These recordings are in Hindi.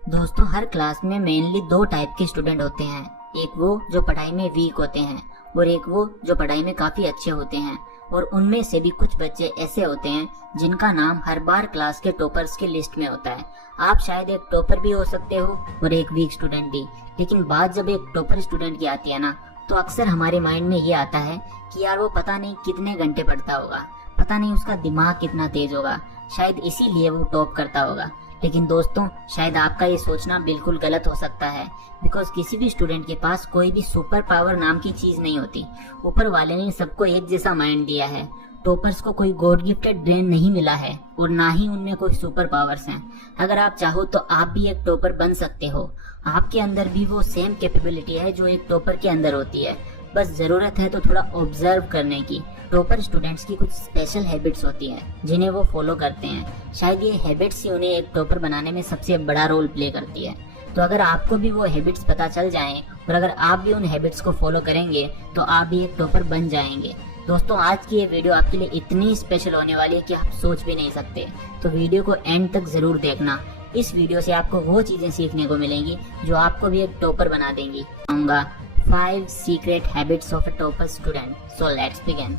दोस्तों, हर क्लास में मेनली दो टाइप के स्टूडेंट होते हैं। एक वो जो पढ़ाई में वीक होते हैं और एक वो जो पढ़ाई में काफी अच्छे होते हैं। और उनमें से भी कुछ बच्चे ऐसे होते हैं जिनका नाम हर बार क्लास के टॉपर्स की लिस्ट में होता है। आप शायद एक टॉपर भी हो सकते हो और एक वीक स्टूडेंट भी, लेकिन बात जब एक टॉपर स्टूडेंट की आती है ना, तो अक्सर हमारे माइंड में ये आता है कि यार वो पता नहीं कितने घंटे पढ़ता होगा, पता नहीं उसका दिमाग कितना तेज होगा, शायद इसीलिए वो टॉप करता होगा। लेकिन दोस्तों, शायद आपका ये सोचना बिल्कुल गलत हो सकता है, बिकॉज किसी भी स्टूडेंट के पास कोई भी सुपर पावर नाम की चीज नहीं होती। ऊपर वाले ने सबको एक जैसा माइंड दिया है। टॉपर्स को कोई गॉड गिफ्टेड ब्रेन नहीं मिला है और ना ही उनमें कोई सुपर पावर्स हैं। अगर आप चाहो तो आप भी एक टॉपर बन सकते हो। आपके अंदर भी वो सेम कैपेबिलिटी है जो एक टॉपर के अंदर होती है, बस जरूरत है तो थोड़ा ऑब्जर्व करने की। टॉपर स्टूडेंट्स की कुछ स्पेशल हैबिट्स होती हैं जिन्हें वो फॉलो करते हैं। शायद ये हैबिट्स ही उन्हें एक टॉपर बनाने में सबसे बड़ा रोल प्ले करती है। तो अगर आपको भी वो हैबिट्स पता चल जाएं और अगर आप भी उन हैबिट्स को फॉलो करेंगे तो आप भी एक टॉपर बन जाएंगे। दोस्तों, आज की ये वीडियो आपके लिए इतनी स्पेशल होने वाली है कि आप सोच भी नहीं सकते। तो वीडियो को एंड तक जरूर देखना। इस वीडियो से आपको वो चीजें सीखने को मिलेंगी जो आपको भी एक टॉपर बना देंगी। कहूँगा 5 secret habits of a topper student. So let's begin.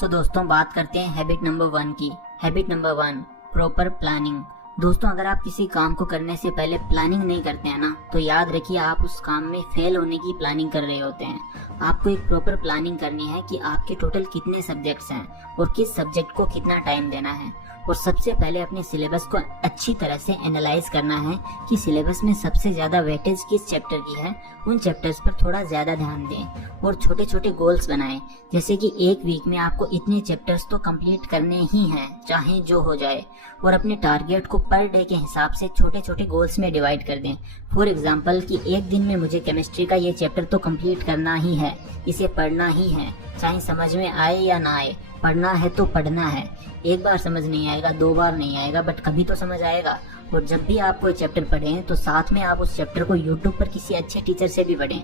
तो दोस्तों, बात करते हैं हैबिट नंबर 1 की। Habit number 1, proper planning. दोस्तों, अगर आप किसी काम को करने से पहले प्लानिंग नहीं करते हैं ना, तो याद रखिए आप उस काम में फेल होने की प्लानिंग कर रहे होते हैं। आपको एक प्रॉपर प्लानिंग करनी है कि आपके टोटल कितने सब्जेक्ट्स हैं और किस सब्जेक्ट को कितना टाइम देना है। और सबसे पहले अपने सिलेबस को अच्छी तरह से एनालाइज करना है कि सिलेबस में सबसे ज्यादा वेटेज किस चैप्टर की है। उन चैप्टर्स पर थोड़ा ज्यादा ध्यान दें और छोटे छोटे गोल्स बनाएं, जैसे कि एक वीक में आपको इतने चैप्टर्स तो कंप्लीट करने ही हैं, चाहे जो हो जाए। और अपने टारगेट को पर डे के हिसाब से छोटे छोटे गोल्स में डिवाइड कर दें। फॉर एग्जाम्पल कि एक दिन में मुझे केमिस्ट्री का ये चैप्टर तो कंप्लीट करना ही है, इसे पढ़ना ही है, चाहे समझ में आए या ना आए, पढ़ना है तो पढ़ना है। एक बार समझ नहीं आएगा, 2 बार नहीं आएगा, बट कभी तो समझ आएगा। और जब भी आप कोई चैप्टर पढ़ें तो साथ में आप उस चैप्टर को यूट्यूब पर किसी अच्छे टीचर से भी पढ़ें।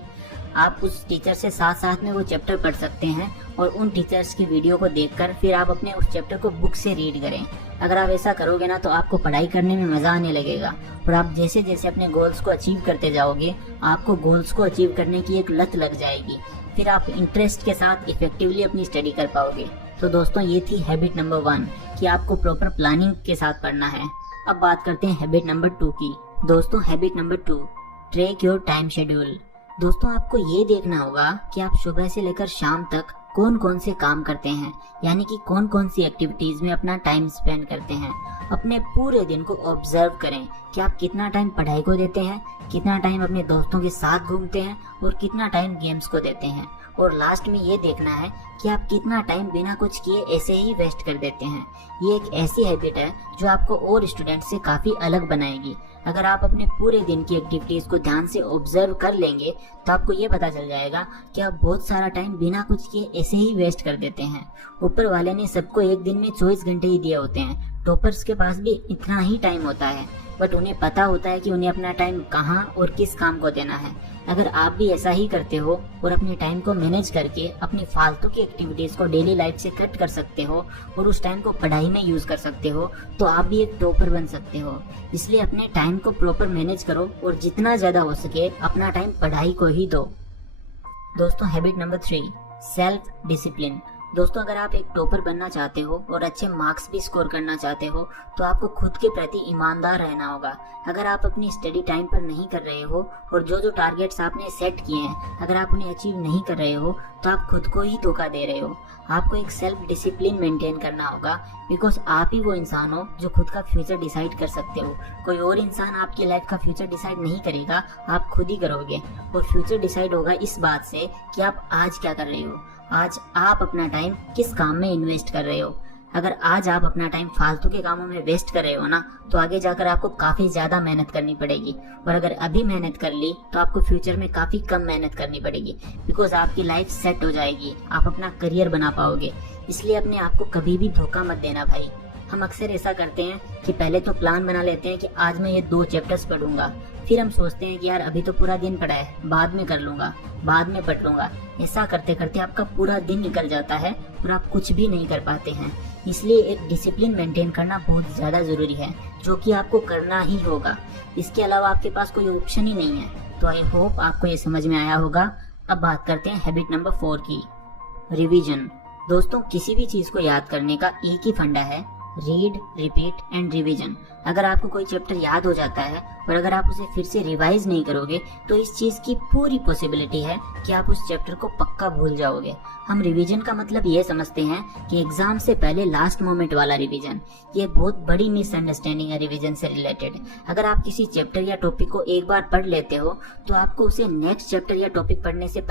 आप उस टीचर से साथ साथ में वो चैप्टर पढ़ सकते हैं और उन टीचर्स की वीडियो को देखकर फिर आप अपने उस चैप्टर को बुक से रीड करें। अगर आप ऐसा करोगे ना तो आपको पढ़ाई करने में मजा आने लगेगा और आप जैसे जैसे अपने गोल्स को अचीव करते जाओगे, आपको गोल्स को अचीव करने की एक लत लग जाएगी। फिर आप इंटरेस्ट के साथ इफेक्टिवली अपनी स्टडी कर पाओगे। तो दोस्तों, ये थी हैबिट नंबर 1 कि आपको प्रॉपर प्लानिंग के साथ पढ़ना है। अब बात करते हैं हैबिट नंबर 2 की। दोस्तों, habit number 2, track your time schedule. दोस्तों, आपको ये देखना होगा कि आप सुबह से लेकर शाम तक कौन कौन से काम करते हैं, यानी कि कौन कौन सी एक्टिविटीज में अपना टाइम स्पेंड करते हैं। अपने पूरे दिन को ऑब्जर्व करें कि आप कितना टाइम पढ़ाई को देते हैं, कितना टाइम अपने दोस्तों के साथ घूमते हैं और कितना टाइम गेम्स को देते हैं। और लास्ट में ये देखना है कि आप कितना टाइम बिना कुछ किए ऐसे ही वेस्ट कर देते हैं। ये एक ऐसी हैबिट है जो आपको और स्टूडेंट से काफी अलग बनाएगी। अगर आप अपने पूरे दिन की एक्टिविटीज को ध्यान से ऑब्जर्व कर लेंगे तो आपको ये पता चल जाएगा कि आप बहुत सारा टाइम बिना कुछ किए ऐसे ही वेस्ट कर देते हैं। ऊपर वाले ने सबको एक दिन में 24 घंटे ही दिए होते हैं। टॉपर्स के पास भी इतना ही टाइम होता है, बट उन्हें पता होता है कि उन्हें अपना टाइम कहाँ और किस काम को देना है। अगर आप भी ऐसा ही करते हो और अपने टाइम को मैनेज करके अपनी फालतू की एक्टिविटीज को डेली लाइफ से कट कर सकते हो और उस टाइम को पढ़ाई में यूज कर सकते हो, तो आप भी एक टॉपर बन सकते हो। इसलिए अपने टाइम को प्रॉपर मैनेज करो और जितना ज्यादा हो सके अपना टाइम पढ़ाई को ही दो। दोस्तों, हैबिट नंबर 3, सेल्फ डिसिप्लिन। दोस्तों, अगर आप एक टॉपर बनना चाहते हो और अच्छे मार्क्स भी स्कोर करना चाहते हो तो आपको खुद के प्रति ईमानदार रहना होगा। अगर आप अपनी स्टडी टाइम पर नहीं कर रहे हो और जो जो टारगेट्स आपने सेट किए हैं अगर आप उन्हें अचीव नहीं कर रहे हो तो आप खुद को ही धोखा दे रहे हो। आपको एक सेल्फ डिसिप्लिन मेंटेन करना होगा, बिकॉज आप ही वो इंसान हो जो खुद का फ्यूचर डिसाइड कर सकते हो। कोई और इंसान आपकी लाइफ का फ्यूचर डिसाइड नहीं करेगा, आप खुद ही करोगे। और फ्यूचर डिसाइड होगा इस बात से कि आप आज क्या कर रहे हो, आज आप अपना टाइम किस काम में इन्वेस्ट कर रहे हो। अगर आज आप अपना टाइम फालतू के कामों में वेस्ट कर रहे हो ना, तो आगे जाकर आपको काफी ज्यादा मेहनत करनी पड़ेगी। और अगर अभी मेहनत कर ली तो आपको फ्यूचर में काफी कम मेहनत करनी पड़ेगी, बिकॉज आपकी लाइफ सेट हो जाएगी, आप अपना करियर बना पाओगे। इसलिए अपने आप को कभी भी धोखा मत देना भाई। हम अक्सर ऐसा करते हैं कि पहले तो प्लान बना लेते हैं कि आज मैं ये 2 चैप्टर्स पढ़ूंगा, फिर हम सोचते हैं कि यार अभी तो पूरा दिन पड़ा है, बाद में कर लूंगा, बाद में पढ़ लूंगा। ऐसा करते करते आपका पूरा दिन निकल जाता है और आप कुछ भी नहीं कर पाते हैं। इसलिए एक डिसिप्लिन मेंटेन करना बहुत ज़्यादा ज़रूरी है, जो कि आपको करना ही होगा। इसके अलावा आपके पास कोई ऑप्शन ही नहीं है। तो आई होप आपको ये समझ में आया होगा। अब बात करते हैं हैबिट नंबर 4 की, रिवीजन। दोस्तों, किसी भी चीज़ को याद करने का एक ही फंडा है, रीड, रिपीट एंड रिवीजन। अगर आपको कोई चैप्टर याद हो जाता है और अगर आप उसे फिर से रिवाइज नहीं करोगे तो इस चीज़ की पूरी पॉसिबिलिटी है कि आप उस चैप्टर को पक्का भूल जाओगे। हम रिवीजन का मतलब ये समझते हैं कि एग्जाम से पहले लास्ट मोमेंट वाला रिवीजन। ये बहुत बड़ी मिसअंडरस्टैंडिंग है रिवीजन से रिलेटेड। अगर आप किसी चैप्टर या टॉपिक को एक बार पढ़ लेते हो तो आपको उसे नेक्स्ट चैप्टर या टॉपिक पढ़ने से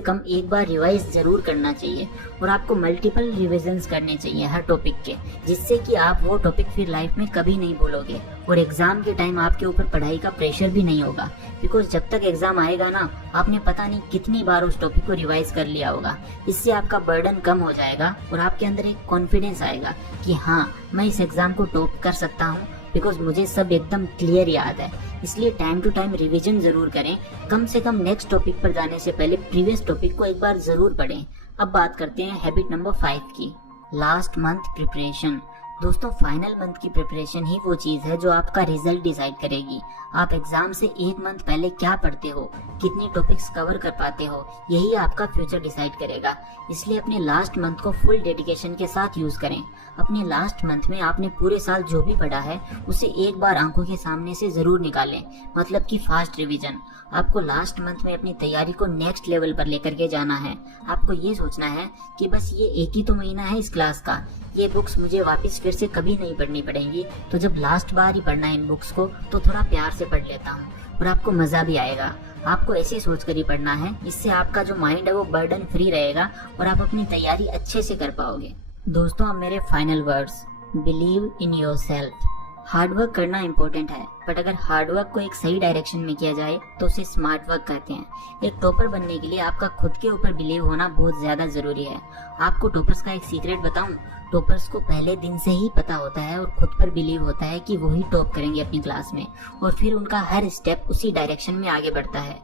कम एक बार रिवाइज जरूर करना चाहिए और आपको मल्टीपल रिविजन्स करने चाहिए हर टॉपिक के, जिससे कि आप वो टॉपिक फिर लाइफ में कभी नहीं भूलोगे और एग्जाम के टाइम आपके ऊपर पढ़ाई का प्रेशर भी नहीं होगा। बिकॉज जब तक एग्जाम आएगा ना, आपने पता नहीं कितनी बार उस टॉपिक को रिवाइज कर लिया होगा। इससे आपका बर्डन कम हो जाएगा और आपके अंदर एक कॉन्फिडेंस आएगा कि हाँ, मैं इस एग्जाम को टॉप कर सकता हूँ, बिकॉज मुझे सब एकदम क्लियर याद है। इसलिए टाइम टू टाइम रिवीजन जरूर करें। कम से कम नेक्स्ट टॉपिक पर जाने से पहले प्रीवियस टॉपिक को एक बार जरूर पढ़ें। अब बात करते हैं हैबिट नंबर 5 की, लास्ट मंथ प्रिपरेशन। दोस्तों, फाइनल मंथ की प्रिपरेशन ही वो चीज़ है जो आपका रिजल्ट डिसाइड करेगी। आप एग्जाम से 1 मंथ पहले क्या पढ़ते हो, कितनी टॉपिक्स कवर कर पाते हो, यही आपका फ्यूचर डिसाइड करेगा। इसलिए अपने लास्ट मंथ को फुल डेडिकेशन के साथ यूज करें। अपने लास्ट मंथ में आपने पूरे साल जो भी पढ़ा है उसे एक बार आंखों के सामने से जरूर निकालें, मतलब कि फास्ट रिवीजन। आपको लास्ट मंथ में अपनी तैयारी को नेक्स्ट लेवल पर लेकर के जाना है। आपको ये सोचना है कि बस ये एक ही तो महीना है इस क्लास का, ये बुक्स मुझे वापस फिर से कभी नहीं पढ़नी पड़ेंगी, तो जब लास्ट बार ही पढ़ना है इन बुक्स को तो थोड़ा प्यार से पढ़ लेता हूँ और आपको मजा भी आएगा। आपको ऐसे सोच कर ही पढ़ना है, इससे आपका जो माइंड है वो बर्डन फ्री रहेगा और आप अपनी तैयारी अच्छे से कर पाओगे। दोस्तों, अब मेरे final words, believe in yourself. Hard work करना इम्पोर्टेंट है, बट अगर हार्डवर्क को एक सही डायरेक्शन में किया जाए तो उसे स्मार्ट वर्क कहते हैं। एक टॉपर बनने के लिए आपका खुद के ऊपर बिलीव होना बहुत ज्यादा जरूरी है। आपको टॉपर्स का एक सीक्रेट बताऊं, टॉपर्स को पहले दिन से ही पता होता है और खुद पर बिलीव होता है कि वो ही टॉप करेंगे अपनी क्लास में, और फिर उनका हर स्टेप उसी डायरेक्शन में आगे बढ़ता है।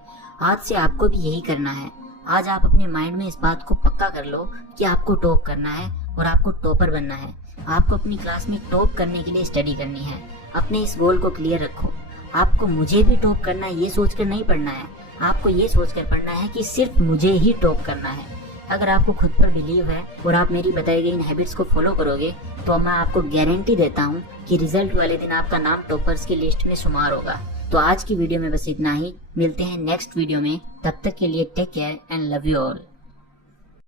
आज से आपको भी यही करना है। आज आप अपने माइंड में इस बात को पक्का कर लो कि आपको टॉप करना है और आपको टॉपर बनना है। आपको अपनी क्लास में टॉप करने के लिए स्टडी करनी है। अपने इस गोल को क्लियर रखो। आपको मुझे भी टॉप करना है ये सोचकर नहीं पढ़ना है, आपको ये सोचकर पढ़ना है कि सिर्फ मुझे ही टॉप करना है। अगर आपको खुद पर बिलीव है और आप मेरी बताई गई इन हैबिट्स को फॉलो करोगे तो मैं आपको गारंटी देता हूँ कि रिजल्ट वाले दिन आपका नाम टॉपर्स की लिस्ट में शुमार होगा। तो आज की वीडियो में बस इतना ही। मिलते हैं नेक्स्ट वीडियो में, तब तक के लिए take care and love you all.